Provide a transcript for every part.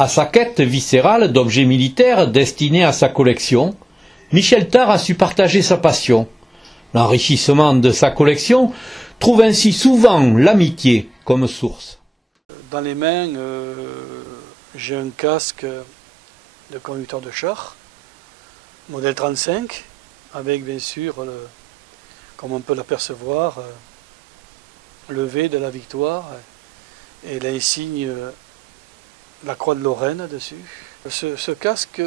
À sa quête viscérale d'objets militaires destinés à sa collection, Michel Tard a su partager sa passion. L'enrichissement de sa collection trouve ainsi souvent l'amitié comme source. Dans les mains, j'ai un casque de conducteur de char, modèle 35, avec bien sûr, comme on peut l'apercevoir, le V de la victoire et l'insigne, la croix de Lorraine dessus. Ce casque,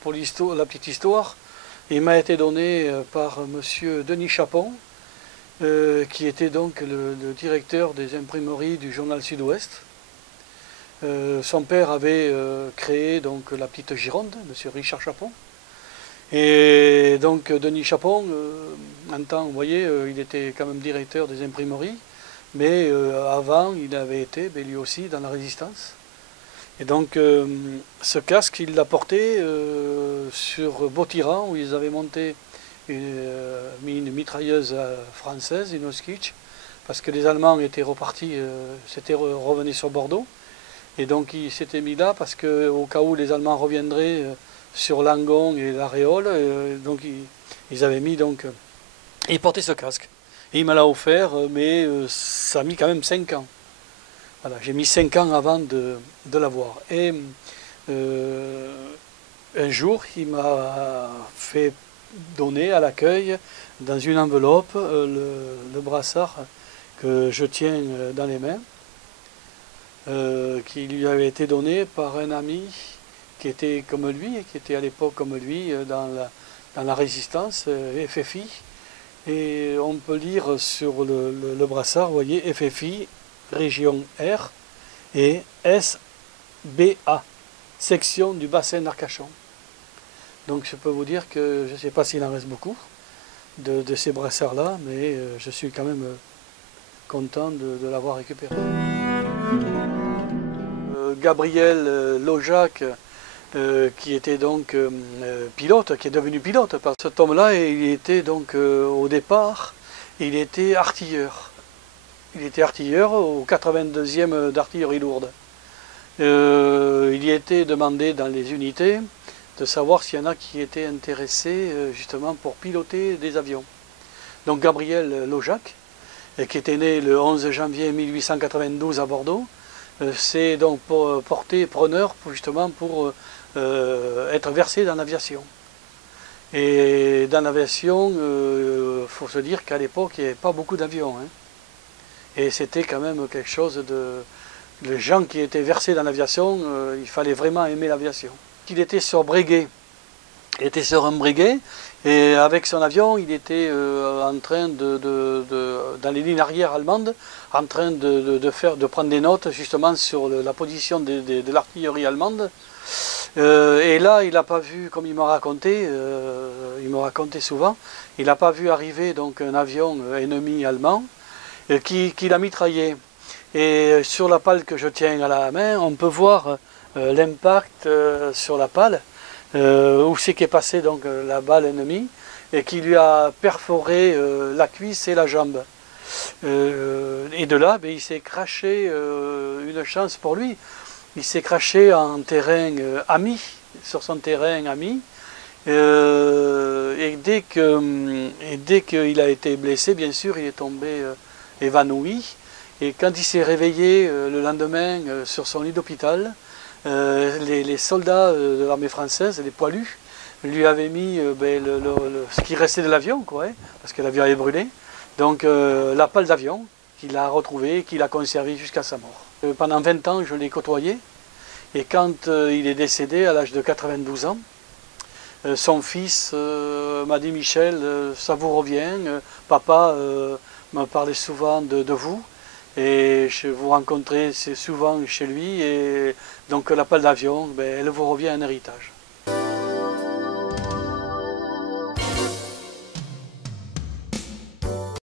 pour la petite histoire, il m'a été donné par monsieur Denis Chapon, qui était donc le directeur des imprimeries du journal Sud-Ouest. Son père avait créé donc la petite Gironde, monsieur Richard Chapon. Et donc Denis Chapon, un temps, vous voyez, il était quand même directeur des imprimeries, mais avant il avait été lui aussi dans la Résistance. Et donc ce casque, il l'a porté sur Beau-Tyran, où ils avaient monté une mitrailleuse française, une Oskitch, parce que les Allemands étaient repartis, revenus sur Bordeaux. Et donc il s'était mis là parce qu'au cas où les Allemands reviendraient sur Langon et la Réole, donc ils avaient mis donc... il portait ce casque. Et il me l'a offert, mais ça a mis quand même 5 ans. Voilà, j'ai mis 5 ans avant de l'avoir. Et un jour, il m'a fait donner à l'accueil, dans une enveloppe, le brassard que je tiens dans les mains, qui lui avait été donné par un ami qui était comme lui, et qui était à l'époque comme lui dans la Résistance, FFI. Et on peut lire sur le brassard, vous voyez, FFI, région R, et SBA, section du bassin d'Arcachon. Donc je peux vous dire que je ne sais pas s'il en reste beaucoup de ces brassards-là, mais je suis quand même content de l'avoir récupéré. Gabriel Lojac, qui était donc pilote, qui est devenu pilote par cet homme-là, et il était donc au départ, il était artilleur. Il était artilleur au 82e d'artillerie lourde. Il y était demandé dans les unités de savoir s'il y en a qui étaient intéressés justement pour piloter des avions. Donc Gabriel Lojac, qui était né le 11 janvier 1892 à Bordeaux, s'est donc porté preneur justement pour être versé dans l'aviation. Et dans l'aviation, il faut se dire qu'à l'époque, il n'y avait pas beaucoup d'avions. Hein. Et c'était quand même quelque chose de... Les gens qui étaient versés dans l'aviation, il fallait vraiment aimer l'aviation. Il était sur Breguet. Il était sur un Breguet, et avec son avion, il était en train dans les lignes arrière allemandes, en train de prendre des notes justement sur la position de l'artillerie allemande. Et là, il n'a pas vu, comme il m'a raconté souvent, il n'a pas vu arriver donc un avion ennemi allemand qui l'a mitraillé. Et sur la pale que je tiens à la main, on peut voir l'impact sur la pale, où c'est qu'est passée donc la balle ennemie, et qui lui a perforé la cuisse et la jambe. Et de là, il s'est craché, une chance pour lui, il s'est craché en terrain ami, sur son terrain ami, et dès qu'il a été blessé, bien sûr, il est tombé évanoui. Et quand il s'est réveillé le lendemain sur son lit d'hôpital, les soldats de l'armée française, les poilus, lui avaient mis ce qui restait de l'avion, quoi, hein, parce que l'avion avait brûlé. Donc la pale d'avion qu'il a retrouvée, qu'il a conservée jusqu'à sa mort. Pendant 20 ans, je l'ai côtoyé. Et quand il est décédé à l'âge de 92 ans, son fils m'a dit « Michel, ça vous revient, papa m'a parlé souvent de vous. » Et je vous rencontrais souvent chez lui, et donc la pale d'avion, elle vous revient en héritage.